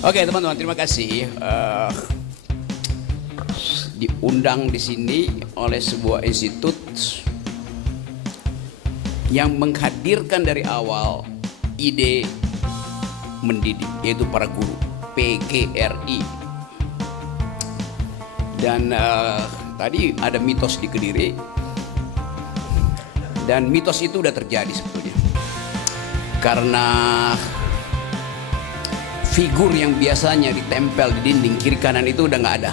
Oke teman-teman, terima kasih. Diundang di sini oleh sebuah institut yang menghadirkan dari awal ide mendidik, yaitu para guru, PGRI. Dan tadi ada mitos di Kediri, dan mitos itu udah terjadi sebetulnya, karena figur yang biasanya ditempel di dinding kiri kanan itu udah nggak ada.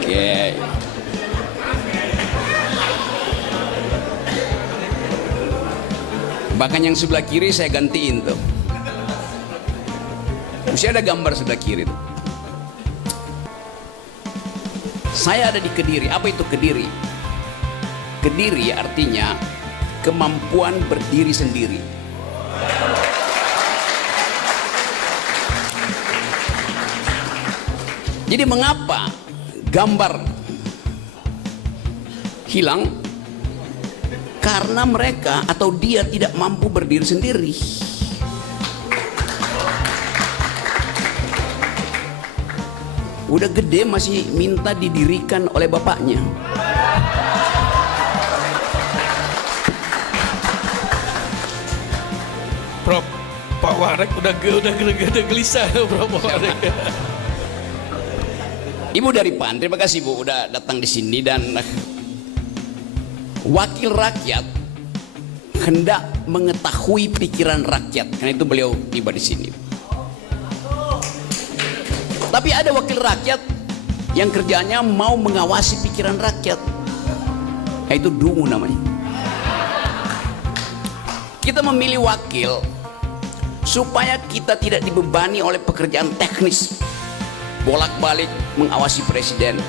Oke. Bahkan yang sebelah kiri saya gantiin tuh. Mesti ada gambar sebelah kiri tuh. Saya ada di Kediri. Apa itu Kediri? Kediri artinya kemampuan berdiri sendiri. Jadi mengapa gambar hilang? Karena mereka atau dia tidak mampu berdiri sendiri. Udah gede masih minta didirikan oleh bapaknya. Prof, Pak Warek udah gelisah, Prof Warek. Ibu dari PAN, terima kasih Bu udah datang di sini, dan wakil rakyat hendak mengetahui pikiran rakyat, karena itu beliau tiba di sini. Tapi ada wakil rakyat yang kerjanya mau mengawasi pikiran rakyat, yaitu dungu namanya. Kita memilih wakil supaya kita tidak dibebani oleh pekerjaan teknis, bolak-balik mengawasi presiden.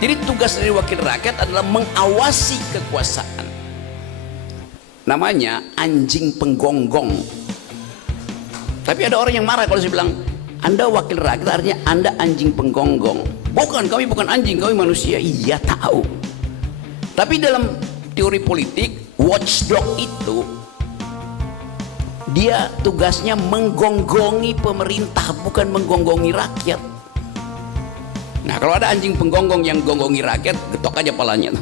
Jadi tugas dari wakil rakyat adalah mengawasi kekuasaan. Namanya anjing penggonggong. Tapi ada orang yang marah kalau saya bilang Anda wakil rakyat, artinya Anda anjing penggonggong. Bukan, kami bukan anjing, kami manusia. Iya tahu. Tapi dalam teori politik, watchdog itu dia tugasnya menggonggongi pemerintah, bukan menggonggongi rakyat. Nah, kalau ada anjing penggonggong yang gonggongi rakyat, getok aja palanya.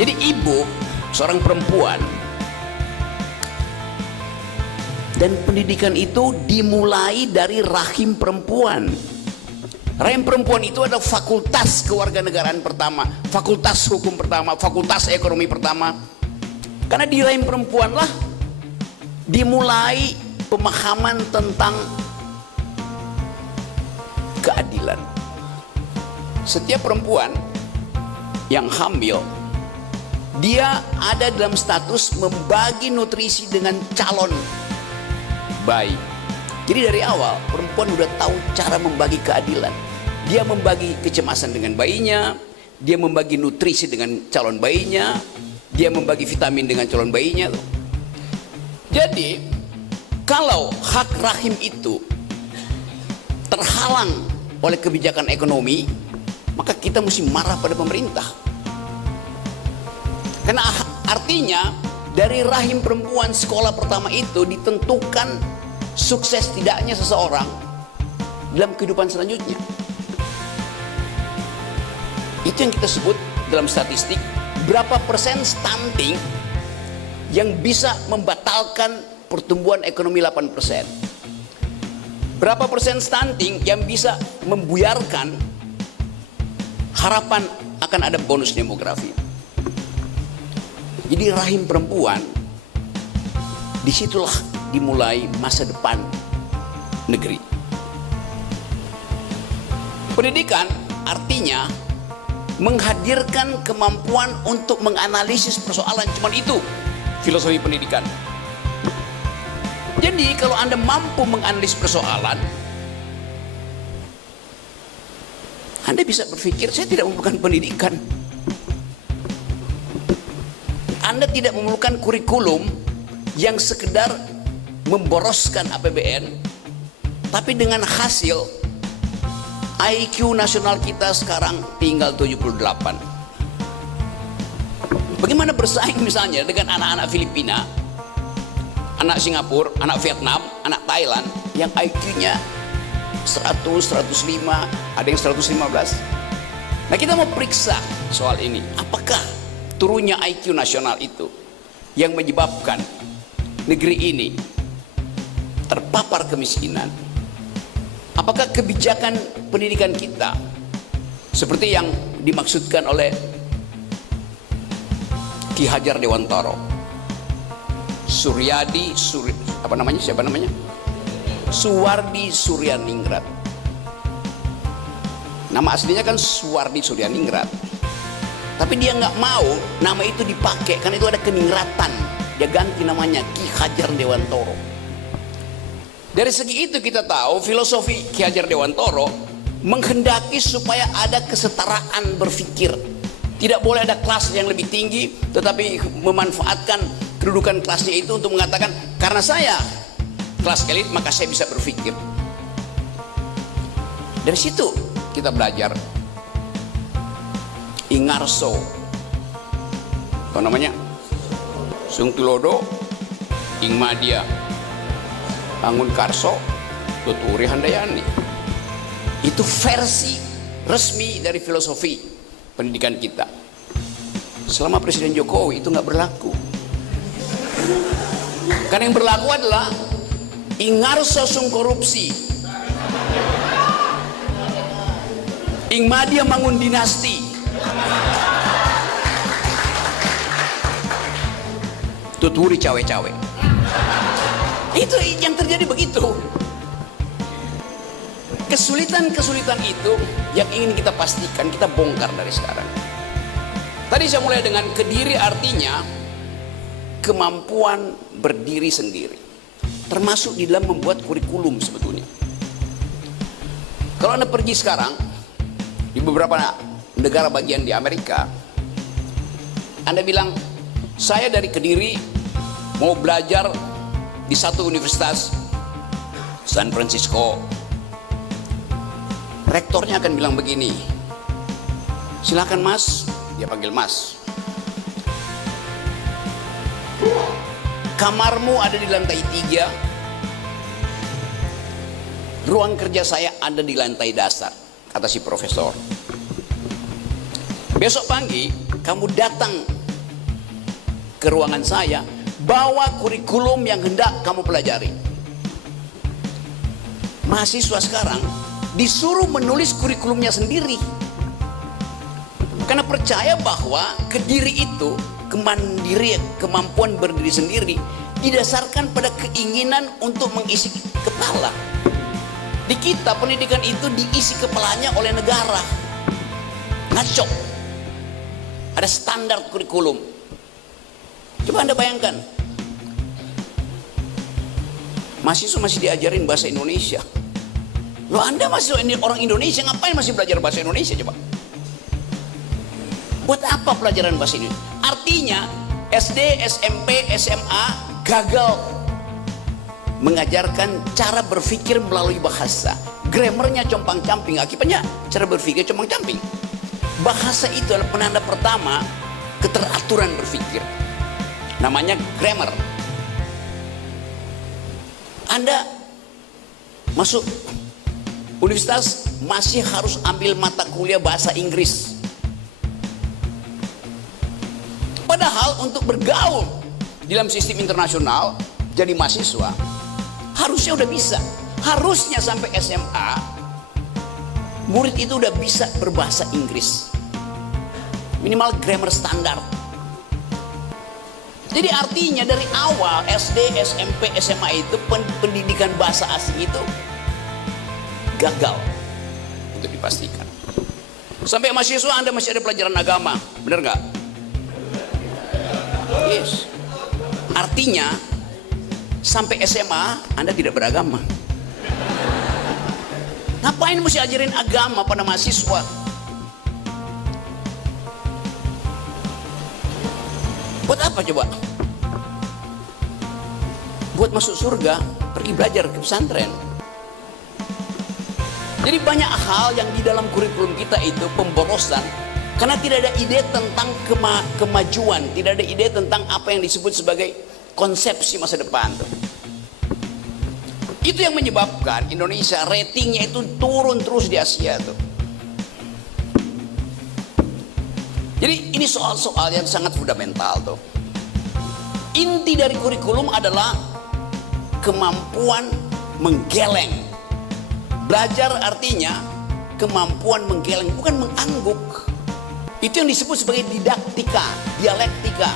Jadi ibu, seorang perempuan, dan pendidikan itu dimulai dari rahim perempuan. Rahim perempuan itu adalah fakultas kewarganegaraan pertama, fakultas hukum pertama, fakultas ekonomi pertama. Karena di rahim perempuanlah dimulai pemahaman tentang keadilan. Setiap perempuan yang hamil, dia ada dalam status membagi nutrisi dengan calon bayi. Jadi dari awal perempuan udah tahu cara membagi keadilan. Dia membagi kecemasan dengan bayinya, dia membagi nutrisi dengan calon bayinya, dia membagi vitamin dengan calon bayinya. Jadi kalau hak rahim itu terhalang oleh kebijakan ekonomi, maka kita mesti marah pada pemerintah. Karena artinya dari rahim perempuan sekolah pertama itu ditentukan sukses tidaknya seseorang dalam kehidupan selanjutnya. Itu yang kita sebut dalam statistik, berapa persen stunting yang bisa membatalkan pertumbuhan ekonomi 8%. Berapa persen stunting yang bisa membuyarkan harapan akan ada bonus demografi. Jadi rahim perempuan, disitulah dimulai masa depan negeri. Pendidikan artinya menghadirkan kemampuan untuk menganalisis persoalan. Cuman itu filosofi pendidikan. Jadi kalau Anda mampu menganalisis persoalan, Anda bisa berpikir, saya tidak memerlukan pendidikan. Anda tidak memerlukan kurikulum yang sekedar memboroskan APBN, tapi dengan hasil IQ nasional kita sekarang tinggal 78. Bagaimana bersaing misalnya dengan anak-anak Filipina, anak Singapura, anak Vietnam, anak Thailand yang IQ-nya 100, 105, ada yang 115. Nah, kita mau periksa soal ini. Apakah turunnya IQ nasional itu yang menyebabkan negeri ini terpapar kemiskinan? Apakah kebijakan pendidikan kita seperti yang dimaksudkan oleh Ki Hajar Dewantara, Suwardi Suryaningrat. Nama aslinya kan Suwardi Suryaningrat, tapi dia nggak mau nama itu dipakai karena itu ada keningratan. Dia ganti namanya Ki Hajar Dewantara. Dari segi itu kita tahu filosofi Ki Hajar Dewantara menghendaki supaya ada kesetaraan berpikir. Tidak boleh ada kelas yang lebih tinggi tetapi memanfaatkan kedudukan kelasnya itu untuk mengatakan karena saya kelas elit maka saya bisa berpikir. Dari situ kita belajar Ingarso, apa namanya, Sungtulodo, Ingmadia, Angun Karso, Tuturi Handayani. Itu versi resmi dari filosofi pendidikan kita. Selama Presiden Jokowi itu nggak berlaku. Karena yang berlaku adalah Ingarso sung korupsi, Ingmadia bangun dinasti, Tuturi cawe-cawe. Itu yang terjadi begitu. Kesulitan-kesulitan itu yang ingin kita pastikan, kita bongkar dari sekarang. Tadi saya mulai dengan Kediri artinya kemampuan berdiri sendiri, termasuk di dalam membuat kurikulum sebetulnya. Kalau Anda pergi sekarang di beberapa negara bagian di Amerika, Anda bilang saya dari Kediri mau belajar di satu universitas San Francisco, rektornya akan bilang begini, silakan mas, dia panggil mas, kamarmu ada di lantai 3, ruang kerja saya ada di lantai dasar, kata si profesor. Besok pagi kamu datang ke ruangan saya, bawa kurikulum yang hendak kamu pelajari. Mahasiswa sekarang disuruh menulis kurikulumnya sendiri karena percaya bahwa Kediri itu kemandirian, kemampuan berdiri sendiri didasarkan pada keinginan untuk mengisi kepala. Di kita pendidikan itu diisi kepalanya oleh negara. Ngaco. Ada standar kurikulum. Coba Anda bayangkan, mahasiswa masih diajarin bahasa Indonesia. Loh, Anda mahasiswa ini orang Indonesia, ngapain masih belajar bahasa Indonesia coba? Buat apa pelajaran bahasa ini? Artinya SD, SMP, SMA gagal mengajarkan cara berpikir melalui bahasa. Grammarnya compang-camping, akibatnya cara berpikir compang-camping. Bahasa itu adalah penanda pertama keteraturan berpikir. Namanya grammar. Anda masuk universitas masih harus ambil mata kuliah bahasa Inggris. Padahal untuk bergaul dalam sistem internasional jadi mahasiswa harusnya udah bisa. Harusnya sampai SMA murid itu udah bisa berbahasa Inggris. Minimal grammar standar. Jadi artinya dari awal SD, SMP, SMA itu pendidikan bahasa asing itu gagal untuk dipastikan. Sampai mahasiswa Anda masih ada pelajaran agama, benar nggak? Yes. Artinya sampai SMA Anda tidak beragama. Ngapain mesti ajarin agama pada mahasiswa? Buat apa coba? Buat masuk surga, pergi belajar ke pesantren. Jadi banyak hal yang di dalam kurikulum kita itu pemborosan karena tidak ada ide tentang kemajuan, tidak ada ide tentang apa yang disebut sebagai konsepsi masa depan. Itu yang menyebabkan Indonesia ratingnya itu turun terus di Asia tuh. Jadi ini soal-soal yang sangat fundamental tuh. Inti dari kurikulum adalah kemampuan menggeleng. Belajar artinya kemampuan menggeleng, bukan mengangguk. Itu yang disebut sebagai didaktika, dialektika.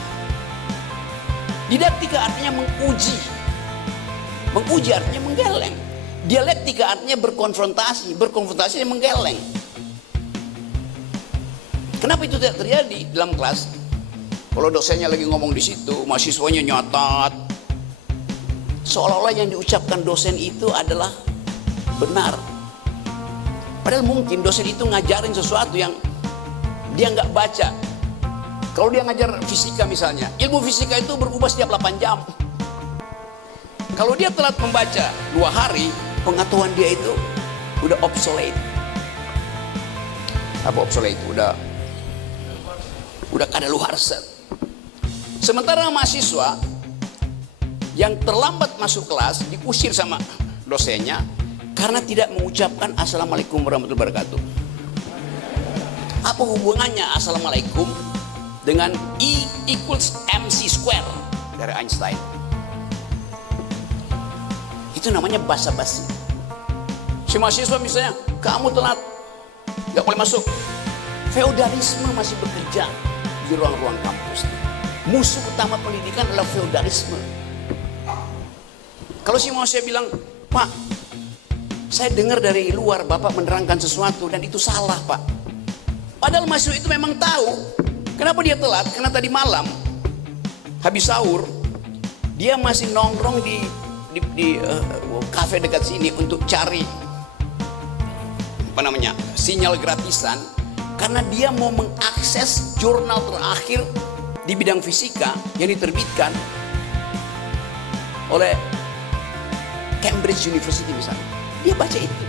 Didaktika artinya menguji. Menguji artinya menggeleng. Dialektika artinya berkonfrontasi, berkonfrontasi dan menggeleng. Kenapa itu tidak terjadi dalam kelas? Kalau dosennya lagi ngomong di situ, mahasiswanya nyatat. Seolah-olah yang diucapkan dosen itu adalah benar. Padahal mungkin dosen itu ngajarin sesuatu yang dia nggak baca. Kalau dia ngajar fisika misalnya, ilmu fisika itu berubah setiap 8 jam. Kalau dia telat membaca 2 hari, pengetahuan dia itu udah obsolete. Apa obsolete? Udah kadaluarsa. Sementara mahasiswa yang terlambat masuk kelas diusir sama dosennya karena tidak mengucapkan Assalamualaikum warahmatullahi wabarakatuh. Apa hubungannya Assalamualaikum dengan E equals MC square dari Einstein? Itu namanya basa-basi. Si mahasiswa misalnya, kamu telat, gak boleh masuk. Feodalisme masih bekerja di ruang-ruang kampus. Musuh utama pendidikan adalah feodalisme. Kalau si mahasiswa bilang, Pak, saya dengar dari luar Bapak menerangkan sesuatu dan itu salah, Pak. Padahal mahasiswa itu memang tahu. Kenapa dia telat? Karena tadi malam habis sahur dia masih nongkrong di kafe dekat sini untuk cari sinyal gratisan karena dia mau mengakses jurnal terakhir di bidang fisika yang diterbitkan oleh Cambridge University misalnya. Dia baca itu.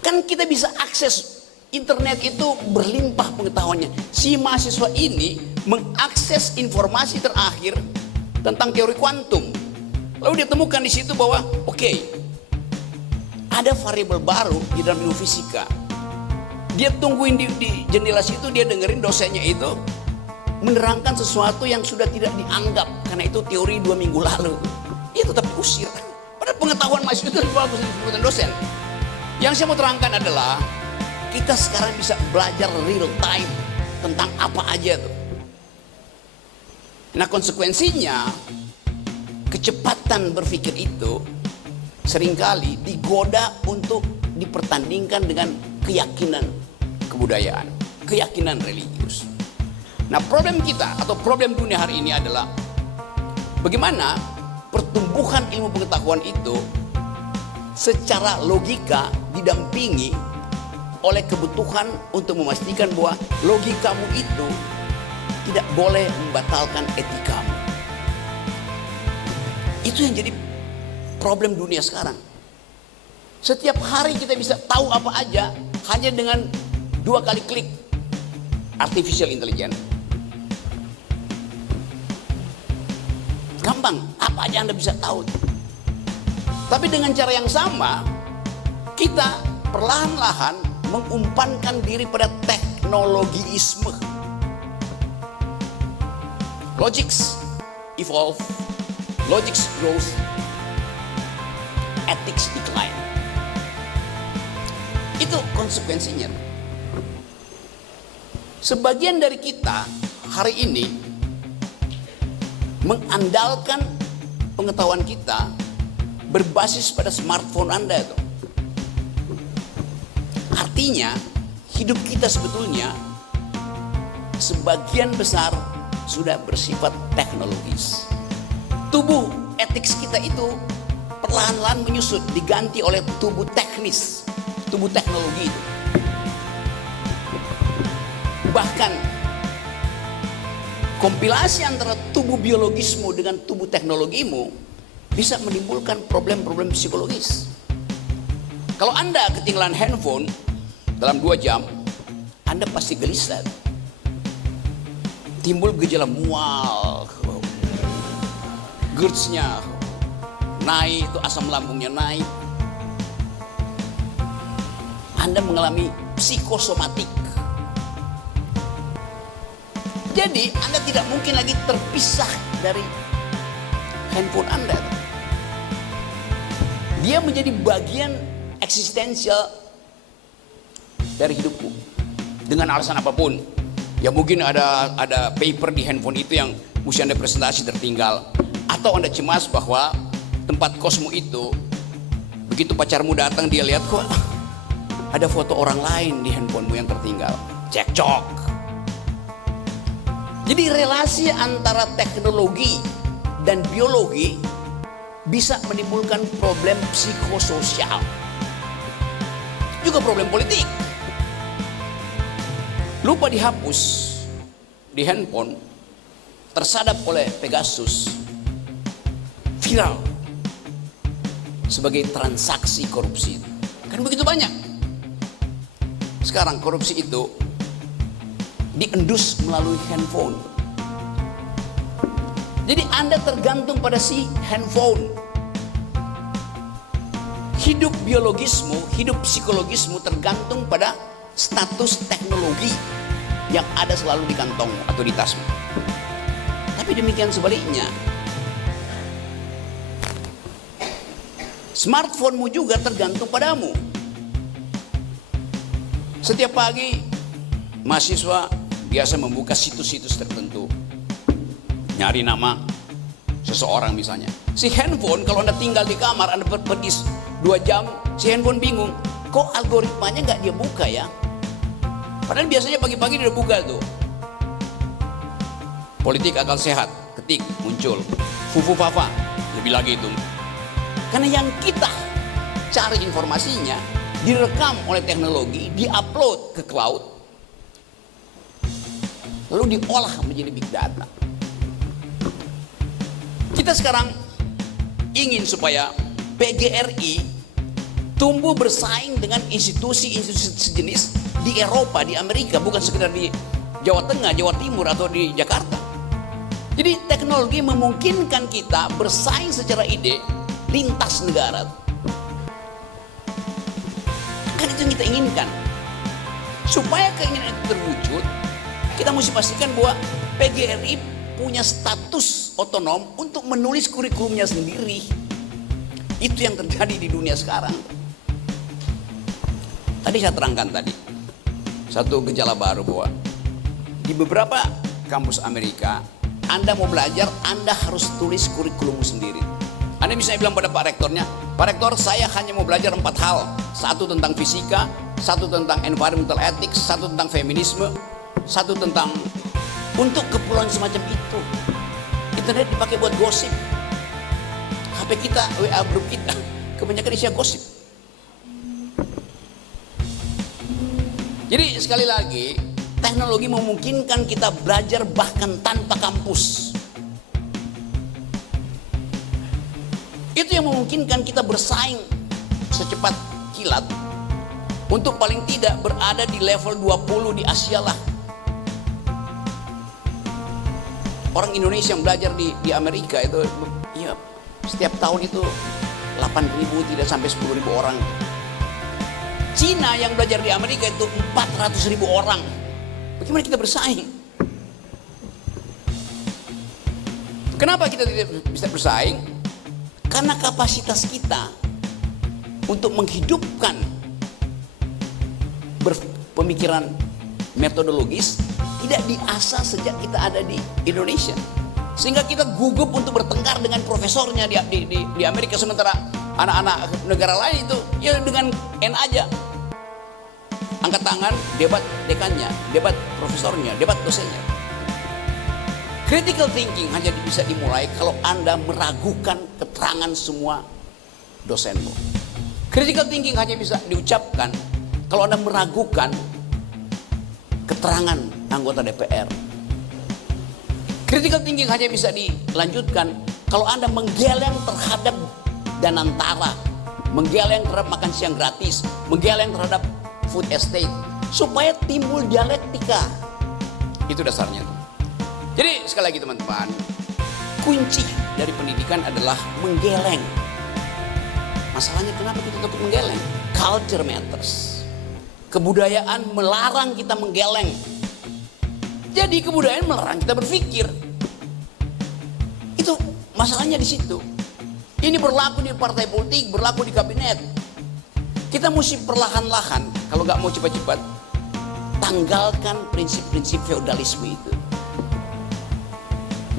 Kan kita bisa akses internet itu berlimpah pengetahuannya. Si mahasiswa ini mengakses informasi terakhir tentang teori kuantum. Lalu dia temukan di situ bahwa oke, ada variabel baru di dalam ilmu fisika. Dia tungguin di jendela situ, dia dengerin dosennya itu menerangkan sesuatu yang sudah tidak dianggap karena itu teori 2 minggu lalu. Dia tetap diusir. Padahal pengetahuan mahasiswa itu lebih bagus dari sebutan dosen. Yang saya mau terangkan adalah kita sekarang bisa belajar real time tentang apa aja tuh. Nah konsekuensinya kecepatan berpikir itu seringkali digoda untuk dipertandingkan dengan keyakinan kebudayaan, keyakinan religius. Nah problem kita atau problem dunia hari ini adalah bagaimana pertumbuhan ilmu pengetahuan itu secara logika didampingi oleh kebutuhan untuk memastikan bahwa logikamu itu tidak boleh membatalkan etikamu. Itu yang jadi problem dunia sekarang. Setiap hari kita bisa tahu apa aja hanya dengan 2 kali klik artificial intelligence. Gampang, apa aja Anda bisa tahu. Tapi dengan cara yang sama, kita perlahan-lahan mengumpankan diri pada teknologiisme. Logics evolve, logics growth, ethics decline. Itu konsekuensinya. Sebagian dari kita hari ini mengandalkan pengetahuan kita berbasis pada smartphone Anda itu. Artinya hidup kita sebetulnya sebagian besar sudah bersifat teknologis. Tubuh etik kita itu perlahan-lahan menyusut, diganti oleh tubuh teknis, tubuh teknologi itu. Bahkan kompilasi antara tubuh biologismu dengan tubuh teknologimu bisa menimbulkan problem-problem psikologis. Kalau Anda ketinggalan handphone dalam 2 jam, Anda pasti gelisah. Timbul gejala mual, GERD-nya naik, itu asam lambungnya naik. Anda mengalami psikosomatik. Jadi Anda tidak mungkin lagi terpisah dari handphone Anda. Dia menjadi bagian eksistensial dari hidupmu. Dengan alasan apapun. Ya mungkin ada paper di handphone itu yang mesti Anda presentasi tertinggal. Atau Anda cemas bahwa tempat kosmu itu, begitu pacarmu datang dia lihat kok ada foto orang lain di handphonemu yang tertinggal. Cekcok. Jadi relasi antara teknologi dan biologi bisa menimbulkan problem psikososial. Juga problem politik. Lupa dihapus di handphone, tersadap oleh Pegasus, viral sebagai transaksi korupsi. Kan begitu banyak. Sekarang korupsi itu diendus melalui handphone. Jadi Anda tergantung pada si handphone. Hidup biologismu, hidup psikologismu tergantung pada status teknologi yang ada selalu di kantongmu atau di tasmu. Tapi demikian sebaliknya. Smartphone-mu juga tergantung padamu. Setiap pagi mahasiswa biasa membuka situs-situs tertentu, nyari nama seseorang misalnya. Si handphone kalau Anda tinggal di kamar, Anda pergi 2 jam, si handphone bingung, kok algoritmanya nggak dia buka ya? Padahal biasanya pagi-pagi dia udah buka tuh. Politik akal sehat, ketik, muncul. Fufu Fafa, lebih lagi itu. Karena yang kita cari informasinya direkam oleh teknologi, diupload ke cloud, lalu diolah menjadi big data. Kita sekarang ingin supaya PGRI tumbuh bersaing dengan institusi-institusi sejenis di Eropa, di Amerika, bukan sekedar di Jawa Tengah, Jawa Timur, atau di Jakarta. Jadi teknologi memungkinkan kita bersaing secara ide lintas negara. Kan itu yang kita inginkan. Supaya keinginan itu terwujud, kita mesti pastikan bahwa PGRI punya status otonom untuk menulis kurikulumnya sendiri. Itu yang terjadi di dunia sekarang. Tadi saya terangkan tadi, satu gejala baru bahwa di beberapa kampus Amerika, Anda mau belajar, Anda harus tulis kurikulummu sendiri. Anda bisa bilang pada Pak Rektornya, Pak Rektor, saya hanya mau belajar 4 hal. 1 tentang fisika, 1 tentang environmental ethics, 1 tentang feminisme, 1 tentang, untuk keperluan semacam itu. Internet dipakai buat gosip. HP kita, WA grup kita, kebanyakan isinya gosip. Jadi sekali lagi, teknologi memungkinkan kita belajar bahkan tanpa kampus. Itu yang memungkinkan kita bersaing secepat kilat untuk paling tidak berada di level 20 di Asia lah. Orang Indonesia yang belajar di Amerika itu ya, setiap tahun itu 8.000 tidak sampai 10.000 orang. Cina yang belajar di Amerika itu 400.000 orang. Bagaimana kita bersaing? Kenapa kita tidak bisa bersaing? Karena kapasitas kita untuk menghidupkan pemikiran metodologis tidak diasah sejak kita ada di Indonesia. Sehingga kita gugup untuk bertengkar dengan profesornya di Amerika, sementara anak-anak negara lain itu ya dengan N aja. Angkat tangan, debat dekannya, debat profesornya, debat dosennya. Critical thinking hanya bisa dimulai kalau Anda meragukan keterangan semua dosenmu. Critical thinking hanya bisa diucapkan kalau Anda meragukan keterangan anggota DPR. Critical thinking hanya bisa dilanjutkan kalau Anda menggeleng terhadap Danantara, menggeleng terhadap makan siang gratis, menggeleng terhadap food estate, supaya timbul dialektika. Itu dasarnya tuh. Jadi sekali lagi teman-teman, kunci dari pendidikan adalah menggeleng. Masalahnya kenapa kita takut menggeleng? Culture matters. Kebudayaan melarang kita menggeleng. Jadi kebudayaan melarang kita berpikir. Itu masalahnya di situ. Ini berlaku di partai politik, berlaku di kabinet. Kita mesti perlahan-lahan, kalau nggak mau cepat-cepat, tanggalkan prinsip-prinsip feodalisme itu.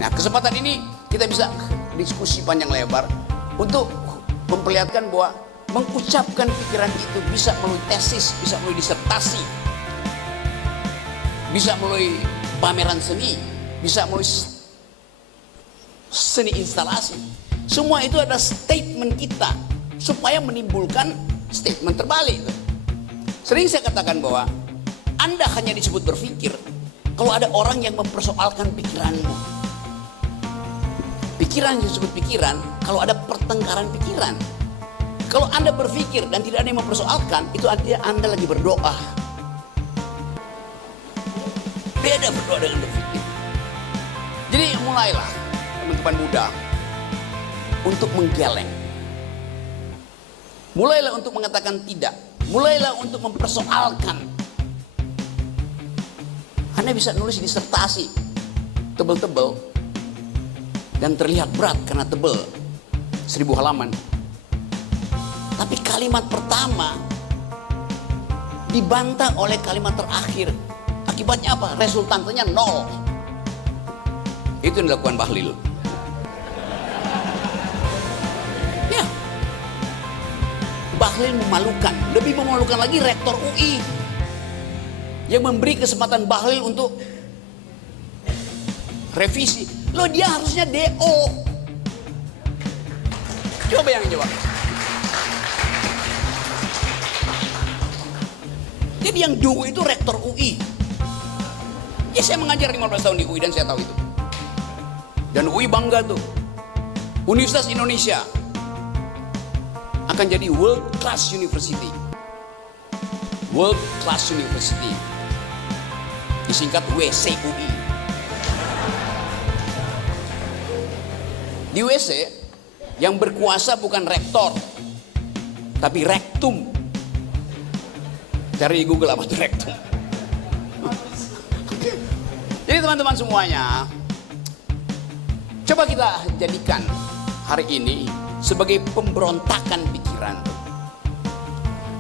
Nah, kesempatan ini kita bisa diskusi panjang lebar untuk memperlihatkan bahwa mengucapkan pikiran itu bisa melalui tesis, bisa melalui disertasi, bisa melalui pameran seni, bisa melalui seni instalasi. Semua itu adalah statement kita supaya menimbulkan statement terbalik. Sering saya katakan bahwa Anda hanya disebut berpikir kalau ada orang yang mempersoalkan pikiranmu. Pikiran disebut pikiran kalau ada pertengkaran pikiran. Kalau Anda berpikir dan tidak ada yang mempersoalkan, itu artinya Anda lagi berdoa. Beda berdoa dengan berpikir. Jadi mulailah teman-teman muda untuk menggeleng. Mulailah untuk mengatakan tidak. Mulailah untuk mempersoalkan. Anda bisa nulis disertasi tebel-tebel dan terlihat berat karena tebel, 1000 halaman. Tapi kalimat pertama dibantah oleh kalimat terakhir. Akibatnya apa? Resultantenya 0. Itu yang dilakukan Bahlil. Ya, Bahlil memalukan. Lebih memalukan lagi rektor UI yang memberi kesempatan Bahlil untuk revisi. Loh, dia harusnya DO. Coba bayangin coba. Jadi yang DO itu rektor UI. Ya, saya mengajar 15 tahun di UI dan saya tahu itu. Dan UI bangga tuh. Universitas Indonesia akan jadi world class university. World class university. Disingkat WCUI. Di WC yang berkuasa bukan rektor, tapi rektum. Cari di Google apa itu rektum. Jadi teman-teman semuanya, coba kita jadikan hari ini sebagai pemberontakan pikiran,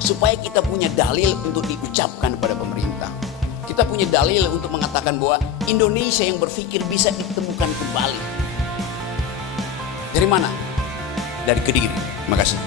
supaya kita punya dalil untuk diucapkan pada pemerintah. Kita punya dalil untuk mengatakan bahwa Indonesia yang berpikir bisa ditemukan kembali. Dari mana? Dari Kediri. Terima kasih.